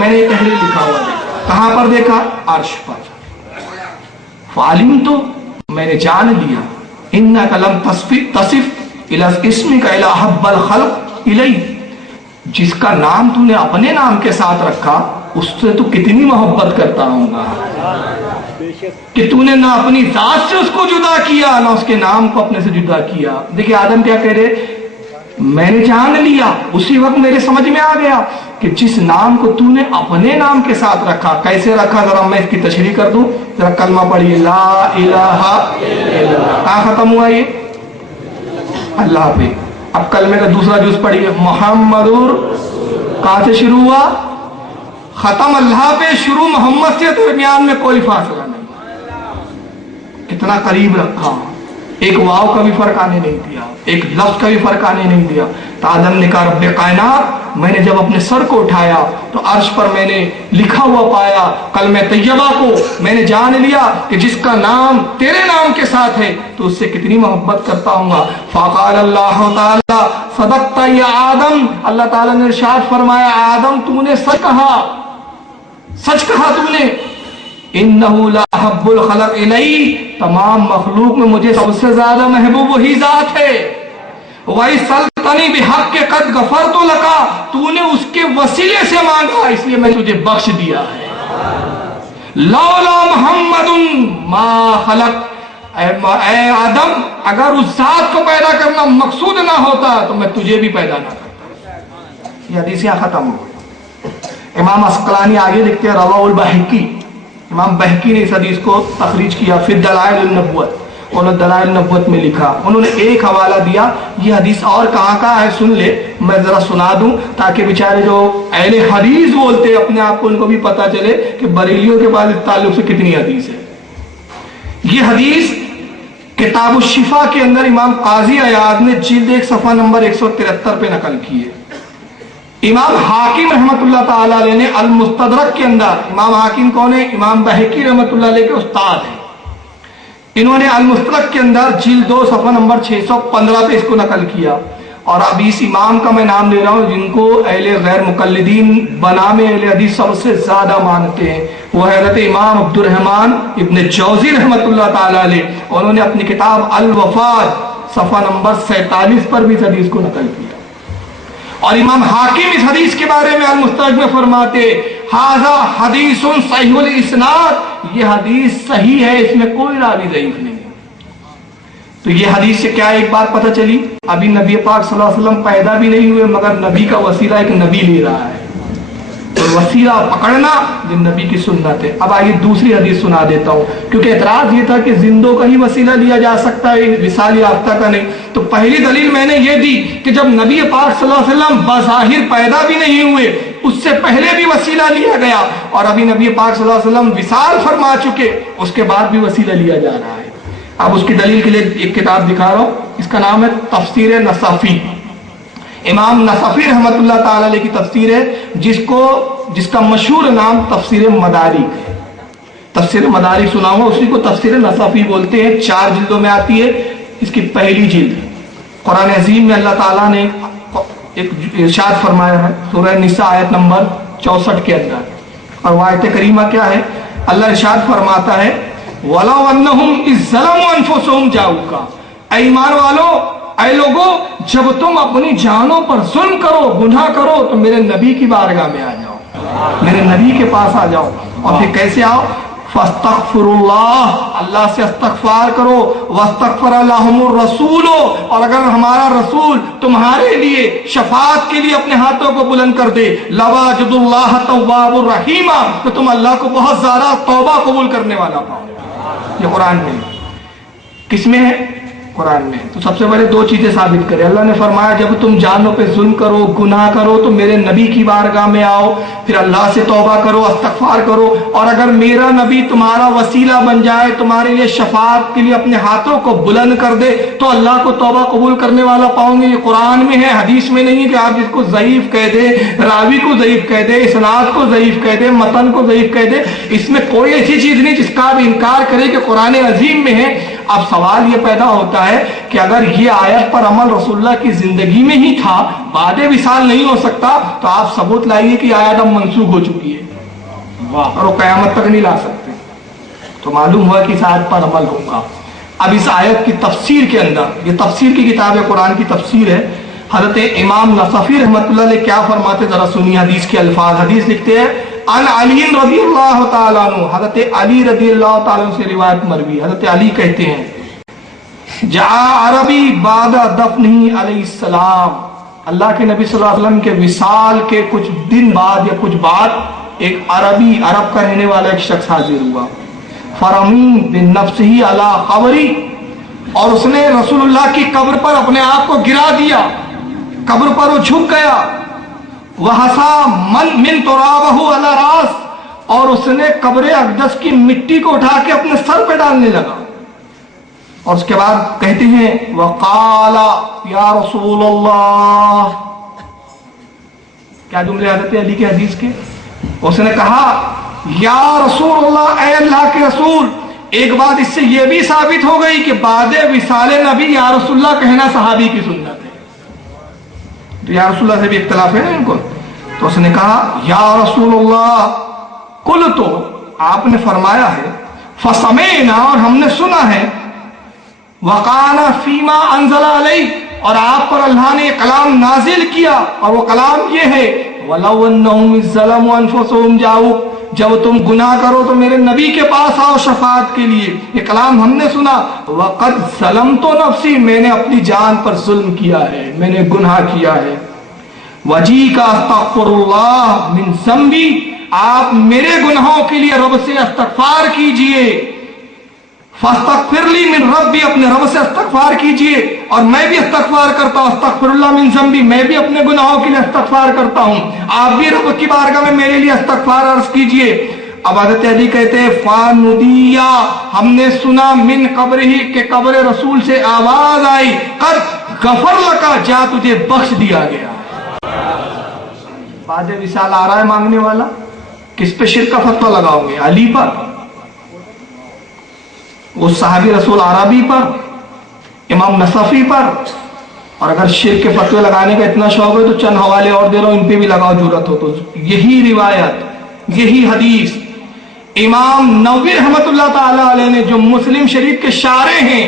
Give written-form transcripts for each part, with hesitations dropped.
میں نے تحریر لکھا ہوا دیکھا. کہاں پر دیکھا؟ عرش پر. فعلمت، میں نے جان لیا، انک لم تصف الی اسمک الی احب الخلق الی، جس کا نام تو نے اپنے نام کے ساتھ رکھا اس سے تو کتنی محبت کرتا ہوں گا کہ تو نے نہ اپنی ذات سے اس کو جدا کیا نہ اس کے نام کو اپنے سے جدا کیا. دیکھیں آدم کیا کہہ رہے؟ میں نے جان لیا، اسی وقت میرے سمجھ میں آ گیا کہ جس نام کو تو نے اپنے نام کے ساتھ رکھا. کیسے رکھا؟ ذرا میں اس کی تشریح کر دوں. ذرا کلمہ پڑھیے، لا الہ الا اللہ. کہاں ختم ہوا یہ؟ اللہ پہ. اب کلمے کا دوسرا جز پڑھیے، محمد. کہاں سے شروع ہوا؟ ختم اللہ پہ، شروع محمد سے، درمیان میں کوئی فاصلہ نہیں. کتنا قریب رکھا، ایک واو کا بھی فرق آنے نہیں دیا، ایک لفظ کا بھی فرق آنے نہیں دیا. تو آدم نے کہا رب کائنات، میں نے جب اپنے سر کو اٹھایا تو عرش پر میں نے لکھا ہوا پایا کلمہ طیبہ کو. میں نے جان لیا کہ جس کا نام تیرے نام کے ساتھ ہے تو اس سے کتنی محبت کرتا ہوں گا. فقال اللہ تعالی صدقت یا آدم، اللہ تعالیٰ نے ارشاد فرمایا آدم تو نے سچ کہا، سچ کہا تو نے. انہو لاحب الخلق الی، تمام مخلوق میں مجھے سب سے زیادہ محبوب وہی ذات ہے. وَإِسْأَلْتَنِي بِحَقِّ قَدْ غَفَرْتُ لَكَ، تو نے اس کے وسیلے سے مانگا اس لیے میں تجھے بخش دیا ہے. لولا محمد ما خلق، اے آدم اگر اس ذات کو پیدا کرنا مقصود نہ ہوتا تو میں تجھے بھی پیدا نہ کرتا. یہ حدیث یہاں ختم ہو. امام عسقلانی آگے لکھتے ہیں رواه البہقی، امام بہقی نے اس حدیث کو تخریج کیا فی دلائل النبوت. انہوں نے دلائل النبوت میں لکھا، انہوں نے ایک حوالہ دیا. یہ حدیث اور کہاں کہاں ہے سن لے، میں ذرا سنا دوں تاکہ بیچارے جو اہل حدیث بولتے ہیں اپنے آپ کو ان کو بھی پتا چلے کہ بریلیوں کے بعد اس تعلق سے کتنی حدیث ہے. یہ حدیث کتاب الشفا کے اندر امام قاضی عیاض نے جلد 1 صفحہ نمبر 173 پہ نقل کی ہے. امام حاکم رحمت اللہ تعالی علیہ نے المستدرک کے اندر، امام حاکم کون ہے؟ امام بہقی رحمت اللہ علیہ کے استاد ہیں. انہوں نے المستدرک کے اندر جلد 2 صفحہ نمبر 615 پہ اس کو نقل کیا. اور اب اس امام کا میں نام لے رہا ہوں جن کو اہل غیر مقلدین بنام اہل حدیث سب سے زیادہ مانتے ہیں، وہ حضرت امام عبد الرحمن ابن جوزی رحمت اللہ تعالی علیہ. انہوں نے اپنی کتاب الوفات صفحہ نمبر 47 پر بھی اس حدیث کو نقل کیا. اور امام حاکم اس حدیث کے بارے میں المستدرک میں فرماتے ھذا حدیث صحیح الاسناد، یہ حدیث صحیح ہے، اس میں کوئی راوی ضعیف نہیں. تو یہ حدیث سے کیا ایک بات پتہ چلی؟ ابھی نبی پاک صلی اللہ علیہ وسلم پیدا بھی نہیں ہوئے مگر نبی کا وسیلہ ایک نبی لے رہا ہے. تو وسیلہ پکڑنا جو نبی کی سنت ہے. اب آئیے دوسری حدیث سنا دیتا ہوں کیونکہ اعتراض یہ تھا کہ زندوں کا ہی وسیلہ لیا جا سکتا ہے، وصال یافتہ کا نہیں. تو پہلی دلیل میں نے یہ دی کہ جب نبی پاک صلی اللہ علیہ وسلم بظاہر پیدا بھی نہیں ہوئے اس سے پہلے بھی وسیلہ لیا گیا، اور ابھی نبی پاک صلی اللہ علیہ وسلم وصال فرما چکے اس کے بعد بھی وسیلہ لیا جا رہا ہے. اب اس کی دلیل کے لیے ایک کتاب دکھا رہا ہوں، اس کا نام ہے تفسیر نصفی. امام نصفی رحمت اللہ تعالی علیہ کی تفسیر ہے جس کا مشہور نام تفسیر مدارک ہے. تفسیر مدارک سنا ہوا، اسی کو تفسیر نصفی بولتے ہیں. 4 جلدوں میں آتی ہے. اس کی پہلی جلد قرآن عظیم میں اللہ تعالیٰ نے ایک ارشاد فرمایا ہے سورہ نساء آیت نمبر 64 کے اندر. اور وہ آیت کریمہ کیا ہے؟ اللہ ارشاد فرماتا ہے وَلَوْ أَنَّهُمْ إِذْ ظَلَمُوا أَنفُسَهُمْ جَاءُوكَ، اے ایمان والو، اے لوگو، جب تم اپنی جانوں پر ظلم کرو، گناہ کرو تو میرے نبی کی بارگاہ میں آ جاؤ، میرے نبی کے پاس آ جاؤ. اور پھر کیسے آؤ؟ فَاسْتَغْفِرُوا اللَّهَ، اللہ سے استغفار کرو. وَاسْتَغْفَرَ لَهُمُ الرَّسُولُ، اور اگر ہمارا رسول تمہارے لیے شفاعت کے لیے اپنے ہاتھوں کو بلند کر دے لَوَجَدُوا اللَّهَ تَوَّابًا رَحِيمًا، تو تم اللہ کو بہت زیادہ توبہ قبول کرنے والا پاؤ. یہ قرآن میں کس میں ہے؟ قرآن میں. تو سب سے پہلے 2 چیزیں ثابت کریں. اللہ نے فرمایا جب تم جانوں پہ ظلم کرو، گناہ کرو تو میرے نبی کی بارگاہ میں آؤ، پھر اللہ سے توبہ کرو، استغفار کرو. اور اگر میرا نبی تمہارا وسیلہ بن جائے، تمہارے لیے شفاعت کے لیے اپنے ہاتھوں کو بلند کر دے تو اللہ کو توبہ قبول کرنے والا پاؤں گے. یہ قرآن میں ہے، حدیث میں نہیں ہے کہ آپ جس کو ضعیف کہہ دیں، راوی کو ضعیف کہہ دیں، اسناد کو ضعیف کہہ دیں، متن کو ضعیف کہہ دیں. اس میں کوئی ایسی چیز نہیں جس کا آپ انکار کریں کہ قرآن عظیم میں ہے. اب سوال یہ پیدا ہوتا ہے کہ اگر یہ آیت پر عمل رسول اللہ کی زندگی میں ہی تھا، بعد وصال نہیں ہو سکتا، تو آپ ثبوت لائیے کہ آیت اب منسوخ ہو چکی ہے اور وہ قیامت تک نہیں لا سکتے۔ تو معلوم ہوا کہ اس آیت پر عمل ہوگا۔ اب اس آیت کی تفسیر کے اندر، یہ تفسیر کی کتاب ہے، قرآن کی تفسیر ہے، حضرت امام نصفی رحمۃ اللہ علیہ کیا فرماتے ذرا سنیے حدیث کے الفاظ۔ حدیث لکھتے ہیں عن علی رضی اللہ تعالیٰ عنہ، حضرت علی رضی اللہ تعالیٰ عنہ سے روایت مروی، حضرت علی کہتے ہیں جاء عربی بعد دفنہ علیہ السلام، اللہ کے نبی صلی اللہ علیہ وسلم کے وصال کے کچھ دن بعد یا کچھ بعد ایک عربی، عرب کا رہنے والا ایک شخص حاضر ہوا، فرمی بنفسہ علی قبری، اور اس نے رسول اللہ کی قبر پر اپنے آپ کو گرا دیا، قبر پر وہ جھک گیا، وَحَسَا مِن تُرَابَهُ عَلَى رَأْسِ، اور اس نے قبر اقدس کی مٹی کو اٹھا کے اپنے سر پہ ڈالنے لگا، اور اس کے بعد کہتے ہیں وَقَالَ يَا رَسُولَ اللَّهِ، کیا جملے حضرت علی کے حدیث کے، اس نے کہا یا رسول اللہ، اے اللہ کے رسول۔ ایک بات اس سے یہ بھی ثابت ہو گئی کہ بعد وصال نبی یا رسول اللہ کہنا صحابی کی سنت ہے، تو یا رسول اللہ سے بھی اختلاف ہے نا ان کو۔ تو اس نے کہا یا رسول اللہ، کل تو آپ نے فرمایا ہے، فسمعنا، اور ہم نے سنا ہے، وقال فیما انزل علیہ، اور آپ پر اللہ نے کلام نازل کیا، اور وہ کلام یہ ہے وَلَوْ أَنَّهُمْ إِذْ ظَلَمُوا أَنفُسَهُمْ جَاءُوكَ، جب تم گناہ کرو تو میرے نبی کے پاس آؤ شفاعت کے لیے، یہ کلام ہم نے سنا، وَقَدْ ظَلَمْتُ نَفْسِي، میں نے اپنی جان پر ظلم کیا ہے، میں نے گناہ کیا ہے، وَجِئْكَ أَسْتَغْفِرُ اللَّهَ مِنْ ذَنْبِي، آپ میرے گناہوں کے لیے رب سے استغفار کیجئے، فاستغفر لی من ربی، اپنے رب سے استغفار کیجئے، اور میں بھی استغفار کرتا ہوں، استغفر اللہ من ذنبی، میں بھی اپنے گناہوں کے لیے استغفار کرتا ہوں، آپ بھی رب کی بارگاہ میں میرے لیے استغفار عرض کیجئے۔ اب حضرت علی کہتے ہیں فَانُدِیَّ، ہم نے سنا من قبرہ، کہ قبر رسول سے آواز آئی، قد غفر لکا، جا تجھے بخش دیا گیا۔ بعد وصال آ رہا ہے مانگنے والا، کس پہ شرک کا فتویٰ لگاؤ گے؟ علی پر، اس صحابی رسول عربی پر، امام نصفی پر، اور اگر شرک کے فتوے لگانے کا اتنا شوق ہے تو چند حوالے اور دے رہا ہوں، ان پہ بھی لگاؤ ضرورت ہو تو۔ یہی روایت، یہی حدیث امام نووی رحمۃ اللہ تعالی علیہ نے، جو مسلم شریف کے شارح ہیں،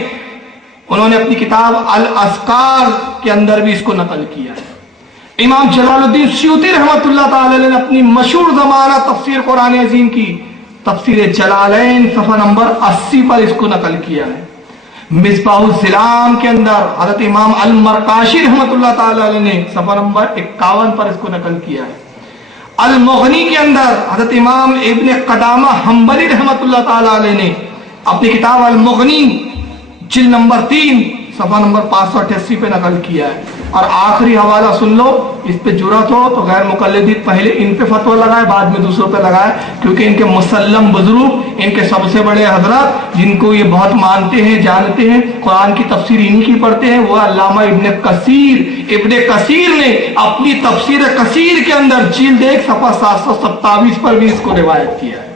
انہوں نے اپنی کتاب الاذکار کے اندر بھی اس کو نقل کیا ہے۔ امام جلال الدین سیوطی رحمۃ اللہ تعالی علیہ نے اپنی مشہور زمانہ تفسیر قرآن عظیم کی تفسیر جلالین صفحہ نمبر 80 پر اس کو نقل کیا ہے۔ مصباح الظلام کے اندر حضرت امام المرقاشی رحمۃ اللہ تعالی علیہ نے صفحہ نمبر 51 پر اس کو نقل کیا ہے۔ المغنی کے اندر حضرت امام ابن قدامہ حنبلی رحمۃ اللہ تعالی علیہ نے اپنی کتاب المغنی جلد نمبر 3 صفحہ نمبر 588 پہ نقل کیا ہے۔ اور آخری حوالہ سن لو، اس پہ جرات ہو تو غیر مقلدین پہلے ان پہ فتویٰ لگائے، بعد میں دوسروں پہ لگائے، کیونکہ ان کے مسلم بزرگ، ان کے سب سے بڑے حضرات جن کو یہ بہت مانتے ہیں، جانتے ہیں، قرآن کی تفسیر انہی کی پڑھتے ہیں، وہ علامہ ابن کثیر۔ ابن کثیر نے اپنی تفسیر کثیر کے اندر جلد 1 صفحہ 727 پر بھی اس کو روایت کیا ہے۔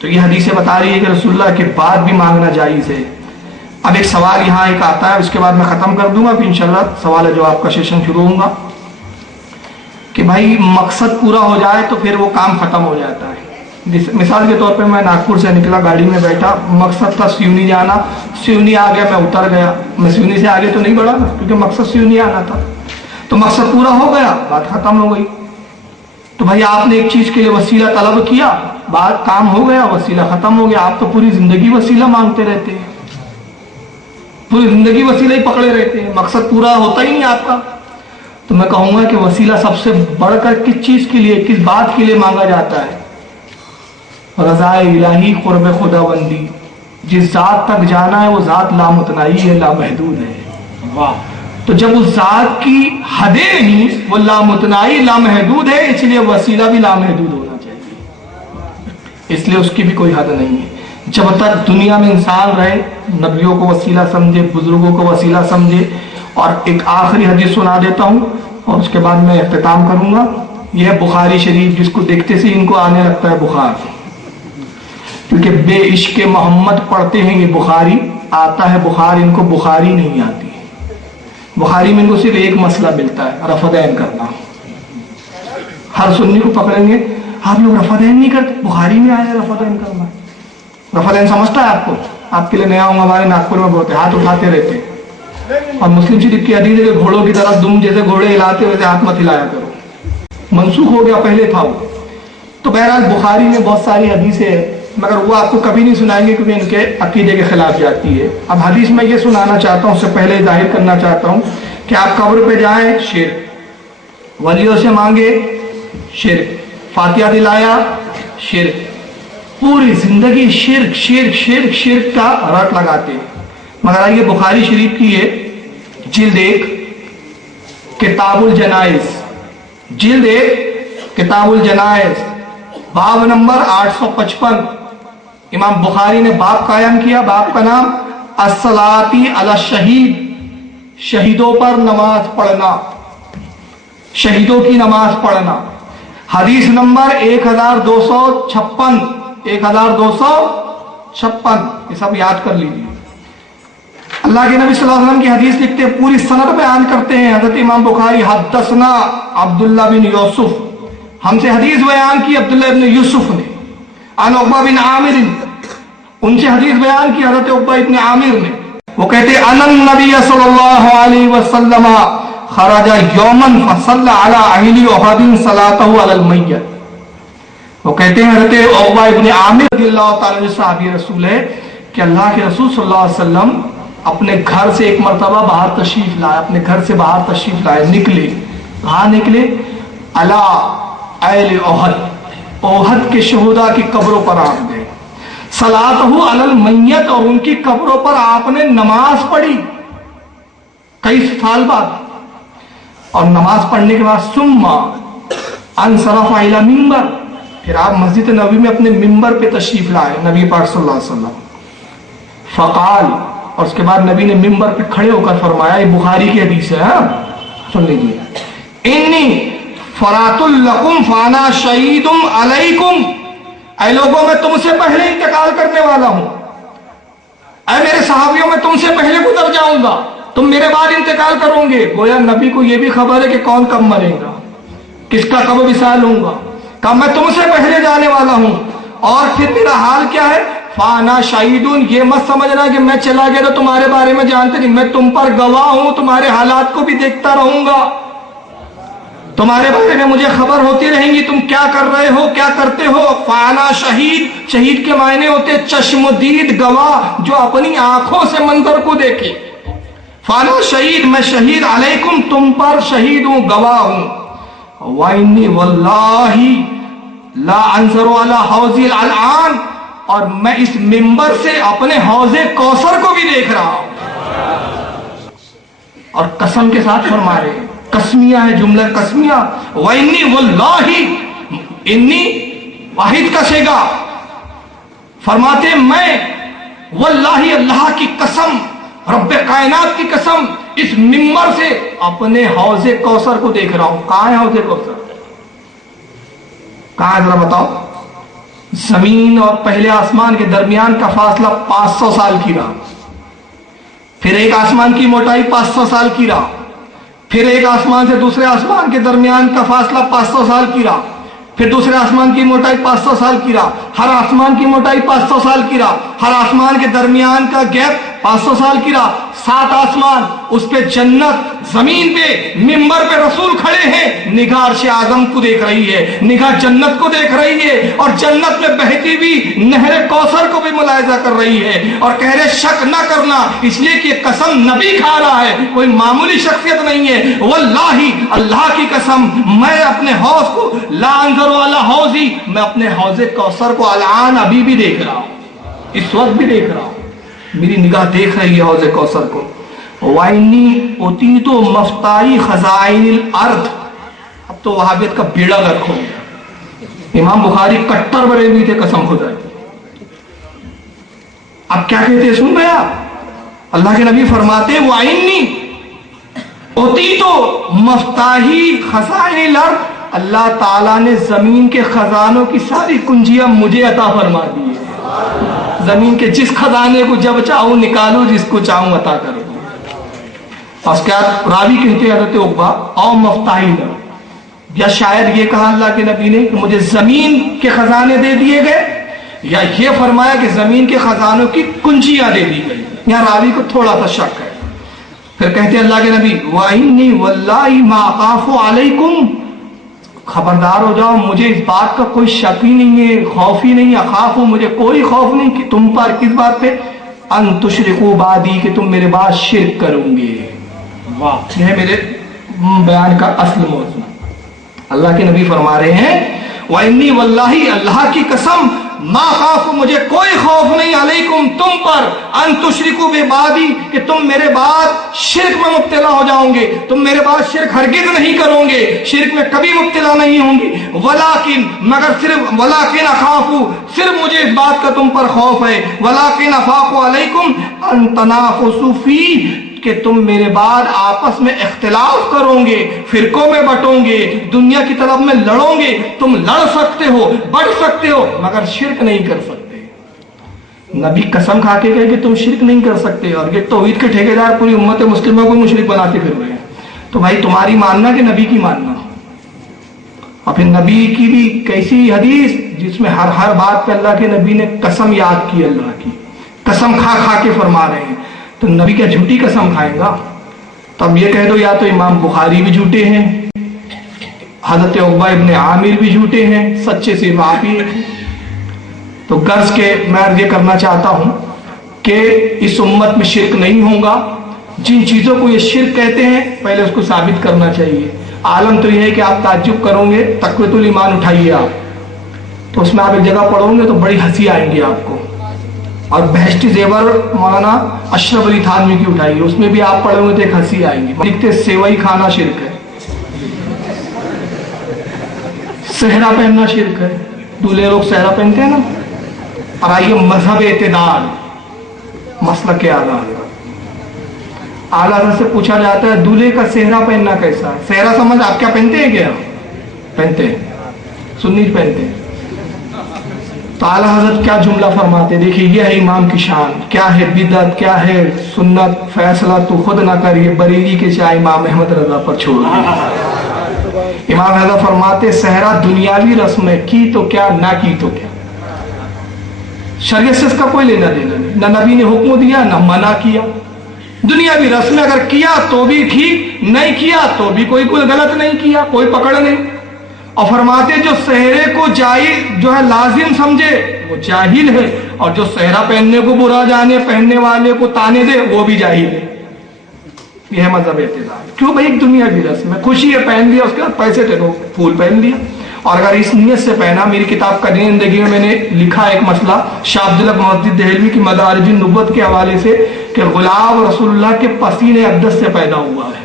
تو یہ حدیثیں بتا رہی ہے کہ رسول اللہ کے بعد بھی مانگنا جائز ہے۔ اب ایک سوال یہاں ایک آتا ہے، اس کے بعد میں ختم کر دوں گا، پھر انشاءاللہ سوال جواب کا سیشن شروع ہوگا کہ بھائی مقصد پورا ہو جائے تو پھر وہ کام ختم ہو جاتا ہے۔ مثال کے طور پہ میں ناگپور سے نکلا، گاڑی میں بیٹھا، مقصد تھا سیونی جانا، سیونی آ گیا، میں اتر گیا، میں سیونی سے آگے تو نہیں بڑھا نا، کیونکہ مقصد سیونی آنا تھا، تو مقصد پورا ہو گیا، بات ختم ہو گئی۔ تو بھائی آپ نے ایک چیز کے لیے وسیلہ طلب کیا، بات کام ہو گیا، وسیلہ ختم ہو گیا، آپ تو پوری زندگی وسیلہ مانگتے رہتے ہیں، پوری زندگی وسیلہ ہی پکڑے رہتے ہیں، مقصد پورا ہوتا ہی نہیں آپ کا۔ تو میں کہوں گا کہ وسیلہ سب سے بڑھ کر کس چیز کے لیے، کس بات کے لیے مانگا جاتا ہے؟ رضا الہی، قرب خدا بندی۔ جس ذات تک جانا ہے وہ ذات لامتناہی ہے، لامحدود ہے۔ واہ! تو جب اس ذات کی حدیں نہیں، وہ لامتناہی، لامحدود ہے، اس لیے وسیلہ بھی لامحدود ہونا چاہیے، اس لیے اس کی بھی کوئی حد نہیں ہے۔ جب تک دنیا میں انسان رہے، نبیوں کو وسیلہ سمجھے، بزرگوں کو وسیلہ سمجھے۔ اور ایک آخری حدیث سنا دیتا ہوں اور اس کے بعد میں اختتام کروں گا۔ یہ ہے بخاری شریف، جس کو دیکھتے سے ان کو آنے لگتا ہے بخار۔ کیونکہ بے عشق محمد پڑھتے ہیں یہ بخاری آتا ہے بخاری، ان کو بخاری نہیں آتی ہے۔ بخاری میں ان کو صرف ایک مسئلہ ملتا ہے، رفع دین کرنا۔ ہر سنی کو پکڑیں گے آپ لوگ رفع دین نہیں کرتے، بخاری میں آیا رفع دین کرنا۔ رفع دین سمجھتا ہے آپ کو؟ آپ کے لیے نیا ہوں، ہمارے ناگپور میں بولتے ہاتھ اٹھاتے رہتے ہیں، اور مسلم شریف کی حدیث ہے کہ گھوڑوں کی طرح دم جیسے گھوڑے ہلاتے ویسے ہاتھ مت ہلایا کرو، منسوخ ہو گیا، پہلے تھا وہ۔ تو بہرحال بخاری میں بہت ساری حدیثیں ہیں، مگر وہ آپ کو کبھی نہیں سنائیں گے کیونکہ ان کے عقیدے کے خلاف جاتی ہے۔ اب حدیث میں یہ سنانا چاہتا ہوں، اس سے پہلے ظاہر کرنا چاہتا ہوں کہ آپ قبر پہ جائیں شرک، ولیوں سے مانگے شرک، فاتحہ دلایا شرک، پوری زندگی شرک شرک شرک شرک کا رٹ لگاتے ہیں۔ مگر آئیے بخاری شریف کی ہے جلد 1 کتاب الجنائز، جلد 1 کتاب الجنائز، باب نمبر 855، امام بخاری نے باب قائم کیا، باب کا نام الصلاۃ علی الشہید، شہیدوں پر نماز پڑھنا، شہیدوں کی نماز پڑھنا۔ حدیث نمبر 1256، 1256، یہ سب یاد کر لیجیے۔ اللہ کے نبی صلی اللہ علیہ وسلم کی حدیث لکھتے ہیں، پوری سند بیان کرتے ہیں حضرت امام بخاری، حدثنا عبداللہ بن یوسف، ہم سے حدیث بیان کی عبداللہ بن یوسف نے، عن عقبہ بن عامر، ان سے حدیث بیان کی حضرت عقبہ بن عامر نے، وہ کہتے ان النبی صلی اللہ علیہ وسلم خرج یوما فصلى على اہل احد صلاته على المیت۔ وہ کہتے ہیں حضرت عقبہ بن عامر رضی اللہ تعالیٰ عنہ صحابی رسول ہے کہ اللہ کے رسول صلی اللہ علیہ وسلم اپنے گھر سے ایک مرتبہ باہر تشریف لائے، اپنے گھر سے باہر تشریف لائے، نکلے، کہاں نکلے؟ علی اہل احد، احد کے شہداء کی قبروں پر آپ گئے، صلاتہ علی المیت، اور ان کی قبروں پر آپ نے نماز پڑھی کئی سال بعد، اور نماز پڑھنے کے بعد ثم انصرف الی منبر، پھر آپ مسجد نبوی میں اپنے منبر پہ تشریف لائے نبی پاک صلی اللہ علیہ وسلم، فقال، اور اس کے بعد نبی نے منبر پہ کھڑے ہو کر فرمایا، یہ بخاری کی حدیث ہے، سن لیجیے، انی فرات لکم فانا شہید علیکم، اے لوگوں میں تم سے پہلے انتقال کرنے والا ہوں، اے میرے صحابیوں میں تم سے پہلے گزر جاؤں گا، تم میرے بعد انتقال کرو گے۔ گویا نبی کو یہ بھی خبر ہے کہ کون کب مرے گا، کس کا کب وصال ہوں گا، کہا میں تم سے پہلے جانے والا ہوں، اور پھر میرا حال کیا ہے؟ فانا شہیدون، یہ مت سمجھنا کہ میں چلا گیا تو تمہارے بارے میں جانتے نہیں، میں تم پر گواہ ہوں، تمہارے حالات کو بھی دیکھتا رہوں گا، تمہارے بارے میں مجھے خبر ہوتی رہیں گی، تم کیا کر رہے ہو، کیا کرتے ہو۔ فانا شہید، شہید کے معنی ہوتے چشم دید گواہ، جو اپنی آنکھوں سے منظر کو دیکھے۔ فانا شہید، میں شہید، علیکم، تم پر شہید ہوں، گواہ ہوں۔ وَإِنِّي وَاللَّهِ لَا أَنظُرُ عَلَى حَوْضِ الْآنَ، اور میں اس منبر سے اپنے حوض کوثر کو بھی دیکھ رہا ہوں، اور قسم کے ساتھ فرما رہے ہیں، قسمیہ ہے، جملہ قسمیہ، وَإِنِّي وَاللَّهِ، انی واحد کا صیغہ، فرماتے میں واللہ، اللہ کی قسم، رب کائنات کی قسم، اس منبر سے اپنے حوض کوثر کو دیکھ رہا ہوں۔ کہاں ہے حوض کوثر؟ کہاں ہے ذرا بتاؤ؟ زمین اور پہلے آسمان کے درمیان کا فاصلہ 500 سال کی راہ، پھر ایک آسمان کی موٹائی 500 سال کی راہ، پھر ایک آسمان سے دوسرے آسمان کے درمیان کا فاصلہ 500 سال کی راہ، پھر دوسرے آسمان کی موٹائی 500 سال کی راہ، ہر آسمان کی موٹائی 500 سال کی راہ، ہر آسمان کے درمیان کا گیپ 500 سال کی راہ، 7 آسمان، اس پہ جنت، زمین پہ منبر پہ رسول کھڑے ہیں، نگاہ عرش اعظم کو دیکھ رہی ہے، نگاہ جنت کو دیکھ رہی ہے، اور جنت میں بہتی ہوئی نہر کوثر کو بھی ملاحظہ کر رہی ہے، اور کہہ رہے شک نہ کرنا، اس لیے کہ قسم نبی کھا رہا ہے، کوئی معمولی شخصیت نہیں ہے۔ واللہ، اللہ کی قسم، میں اپنے حوض کو، لا انظر علی حوضی، میں اپنے حوض کوثر کو الان ابھی بھی دیکھ رہا ہوں، اس وقت بھی دیکھ رہا ہوں، میری نگاہ دیکھ رہی ہے حوض کوثر کو۔ وَإِنِّي أُوتِيتُ مَفَاتِيحَ خَزَائِنِ الْأَرْضِ، اب تو وہابیت کا بیڑا غرق ہو گیا، امام بخاری کٹر بریلوی تھے، قسم خدا کی۔ اب کیا کہتے ہیں سن رہے آپ؟ اللہ کے نبی فرماتے ہیں وَإِنِّي أُوتِيتُ مَفَاتِيحَ خَزَائِنِ الْأَرْضِ، اللہ تعالیٰ نے زمین کے خزانوں کی ساری کنجیاں مجھے عطا فرما دی ہے۔ زمین کے جس خزانے کو جب چاہوں نکالو، جس کو چاہوں عطا کرو. اور اس کے بعد راوی کہتے ہیں حضرت عقبہ او مفتاحی، یا شاید یہ کہا اللہ کے نبی نے کہ مجھے زمین کے خزانے دے دیے گئے، یا یہ فرمایا کہ زمین کے خزانوں کی کنجیاں دے دی گئی. یہاں راوی کو تھوڑا سا شک ہے. پھر کہتے ہیں اللہ کے نبی وَإِنِّي وَاللَّهِ مَا أَخَافُ عَلَيْكُمْ، خبردار ہو جاؤ مجھے اس بات کا کوئی شک ہی نہیں ہے، خوف ہی نہیں. اخاف، مجھے کوئی خوف نہیں کہ تم پر کس بات پہ، ان تشرکوا بعدی، کہ تم میرے بعد شرک کروں گے. واہ، یہ ہے میرے بیان کا اصل موضوع. اللہ کے نبی فرما رہے ہیں وَإِنِّي وَاللَّهِ، اللہ کی قسم، ما خاف، مجھے کوئی خوف نہیں، علیکم، تم پر، ان تشرکوا بعدی، کہ تم میرے بعد شرک میں مبتلا ہو جاؤ گے. تم میرے بعد شرک ہرگز نہیں کرو گے، شرک میں کبھی مبتلا نہیں ہوں گی. ولیکن، مگر صرف، ولیکن اخاف، صرف مجھے اس بات کا تم پر خوف ہے. ولیکن اخاف علیکم ان تنافسوا فی، کہ تم میرے بعد آپس میں اختلاف کرو گے، فرقوں میں بٹو گے، دنیا کی طلب میں لڑو گے. تم لڑ سکتے ہو، بٹ سکتے ہو، مگر شرک نہیں کر سکتے. نبی قسم کھا کے کہے کہ تم شرک نہیں کر سکتے، اور یہ توحید کے ٹھیکیدار پوری امت مسلمہ کو مشرک بناتے پھر رہے ہیں. تو بھائی تمہاری ماننا کہ نبی کی ماننا؟ اور پھر نبی کی بھی کیسی حدیث جس میں ہر بات پہ اللہ کے نبی نے قسم یاد کی، اللہ کی قسم کھا کھا کے فرما رہے ہیں. تو نبی کیا جھوٹی قسم کھائے گا؟ تو اب یہ کہہ دو یا تو امام بخاری بھی جھوٹے ہیں، حضرت عقبہ ابن عامر بھی جھوٹے ہیں، سچے سے آپ ہی. تو غرض کے میں یہ کرنا چاہتا ہوں کہ اس امت میں شرک نہیں ہوگا. جن چیزوں کو یہ شرک کہتے ہیں پہلے اس کو ثابت کرنا چاہیے. عالم تو یہ ہے کہ آپ تعجب کرو گے، تقویۃ الایمان اٹھائیے آپ، تو اس میں آپ ایک جگہ پڑھو گے تو بڑی ہنسی آئیں گی آپ کو. اور بہشتی زیور مولانا اشرف علی تھانوی کی اٹھائیے، اس میں بھی آپ پڑھیں گے تو ایک ہنسی آئیں گی. لکھتے سیوئی کھانا شرک ہے، صحرا پہننا شرک ہے. دولہے لوگ صحرا پہنتے ہیں نا. اور آئیے مذہب اعتدال، مسلک اعلیٰ، اعلیٰ سے پوچھا جاتا ہے دولہے کا صحرا پہننا کیسا ہے؟ صحرا سمجھ آپ کیا پہنتے ہیں؟ کیا پہنتے ہیں؟ سنی پہنتے ہیں. تو اعلیٰ حضرت کیا جملہ فرماتے، دیکھیے یہ ہے امام کی شان. کیا ہے بدعت، کیا ہے سنت، فیصلہ تو خود نہ کریے، بریلی کے چاہے امام احمد رضا پر چھوڑ دیے. امام حضرت فرماتے صحرا دنیاوی رسم ہے، کی تو کیا، نہ کی تو کیا. شریعت سے اس کا کوئی لینا دینا نہیں، نہ نبی نے حکم دیا نہ منع کیا. دنیاوی رسم اگر کیا تو بھی ٹھیک، نہیں کیا تو بھی کوئی غلط نہیں کیا، کوئی پکڑ نہیں. اور فرماتے جو صحرے کو جائز جو ہے لازم سمجھے وہ جاہل ہے، اور جو صحرا پہننے کو برا جانے، پہننے والے کو تانے دے، وہ بھی جاہل ہے. یہ ہے مذہب اعتدال. کیوں بھائی؟ ایک دنیاوی رسم ہے، خوشی ہے پہن لیا، اس کے بعد پیسے دے دو، پھول پہن لیا. اور اگر اس نیت سے پہنا، میری کتاب قدیم زندگی میں نے لکھا ایک مسئلہ شاہ عبداللہ محدث دہلوی کی مدارج النبوت کے حوالے سے کہ غلام رسول اللہ کے پسینے اقدس سے پیدا ہوا ہے.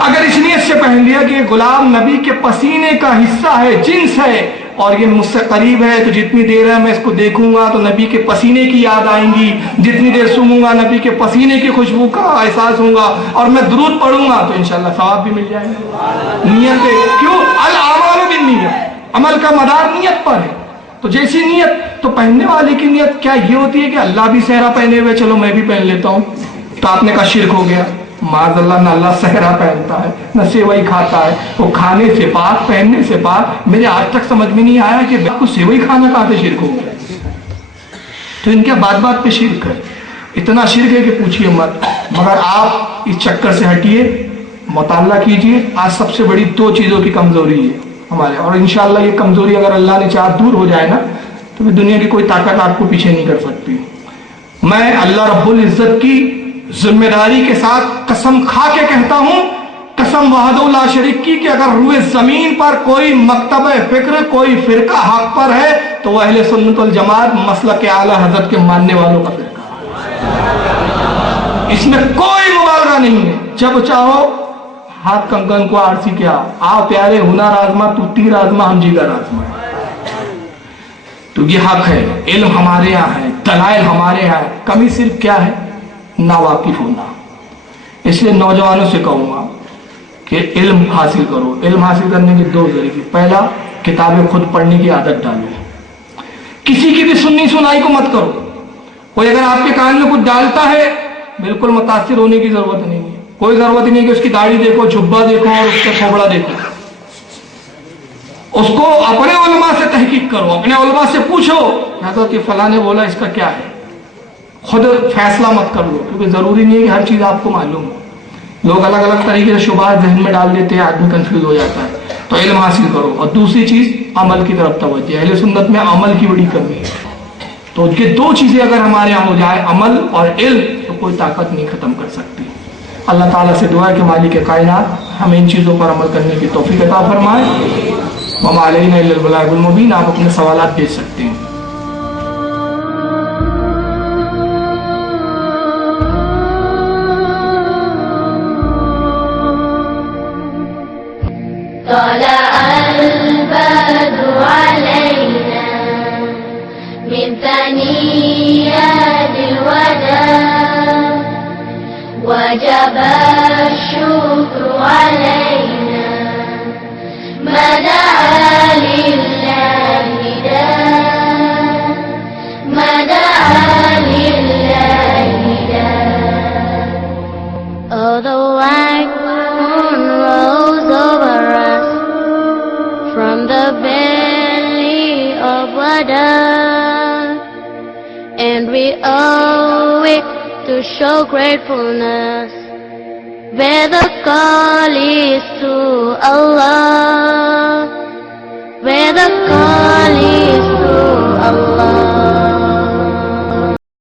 اگر اس نیت سے پہن لیا کہ یہ غلام نبی کے پسینے کا حصہ ہے، جنس ہے، اور یہ مجھ سے قریب ہے، تو جتنی دیر ہے میں اس کو دیکھوں گا تو نبی کے پسینے کی یاد آئیں گی، جتنی دیر سنوں گا نبی کے پسینے کی خوشبو کا احساس ہوگا، اور میں درود پڑھوں گا تو انشاءاللہ ثواب بھی مل جائے گا. نیت ہے. کیوں؟ الاعمال بالنیت، عمل کا مدار نیت پر ہے. تو جیسی نیت، تو پہننے والے کی نیت کیا یہ ہوتی ہے کہ اللہ بھی صحرا پہنے ہوئے چلو میں بھی پہن لیتا ہوں، تو آپ نے کہا شرک ہو گیا. معاذ اللہ، نہ اللہ صحرا پہنتا ہے نہ سیوئی کھاتا ہے، وہ کھانے سے پاک، پہننے سے پاک. مجھے آج تک سمجھ میں نہیں آیا کہ کو سیوئی کھانا کہاں سے شرک ہو گیا. تو ان کے بات بات پہ شرک ہے، اتنا شرک ہے کہ پوچھیے مت. مگر آپ اس چکر سے ہٹیے، مطالعہ کیجیے. آج سب سے بڑی دو چیزوں کی کمزوری ہے ہمارے، اور انشاءاللہ یہ کمزوری اگر اللہ نے چاہ دور ہو جائے نا تو پھر دنیا کی کوئی طاقت آپ کو پیچھے نہیں کر سکتی. میں اللہ رب العزت کی ذمہ داری کے ساتھ قسم کھا کے کہتا ہوں، قسم وحدہ لا شریک کی، کہ اگر روئے زمین پر کوئی مکتب فکر، کوئی فرقہ حق پر ہے تو وہ اہل سنت والجماعت مسلک اعلیٰ حضرت کے ماننے والوں کا فرقہ. اس میں کوئی مبالغہ نہیں ہے. جب چاہو ہاتھ کنگن کو آرسی کیا، آ پیارے ہنر آزما، تو تیر آزما، ہم جگر آزما. تو یہ حق ہے. علم ہمارے یہاں ہے، دلائل ہمارے یہاں ہے. کمی صرف کیا ہے؟ ناواقف ہونا. اس لیے نوجوانوں سے کہوں گا کہ علم حاصل کرو. علم حاصل کرنے کے دو ذریعے. پہلا، کتابیں خود پڑھنے کی عادت ڈالو. کسی کی بھی سنی سنائی کو مت کرو. کوئی اگر آپ کے کان میں کچھ ڈالتا ہے بالکل متاثر ہونے کی ضرورت نہیں ہے. کوئی ضرورت نہیں کہ اس کی داڑھی دیکھو, جھبا دیکھو اور اس کا کھوبڑا دیکھو. اس کو اپنے علماء سے تحقیق کرو, اپنے علماء سے پوچھو حضرت فلاں نے بولا اس کا کیا ہے. خود فیصلہ مت کر لو, کیونکہ ضروری نہیں ہے کہ ہر چیز آپ کو معلوم ہو. لوگ الگ الگ طریقے سے شبہات ذہن میں ڈال دیتے ہیں, آدمی کنفیوز ہو جاتا ہے. تو علم حاصل کرو. اور دوسری چیز عمل کی طرف توجہ. اہل سنت میں عمل کی بڑی کمی ہے. تو یہ دو چیزیں اگر ہمارے یہاں ہو جائے, عمل اور علم, تو کوئی طاقت نہیں ختم کر سکتی. اللہ تعالیٰ سے دعا ہے کہ مالک کائنات ہمیں ان چیزوں پر عمل کرنے کی توفیق عطا فرمائے. وما علینا الا البلاغ المبین. آپ اپنے سوالات بھیج سکتے ہیں. طلع البدر علينا من ثنيات الوداع وجب الشكر علينا ما دعا لله داع ما دعا لله داع. Oh, the white moon rose over us from the belly of Wada, and we owe it to show gratefulness where the call is to Allah.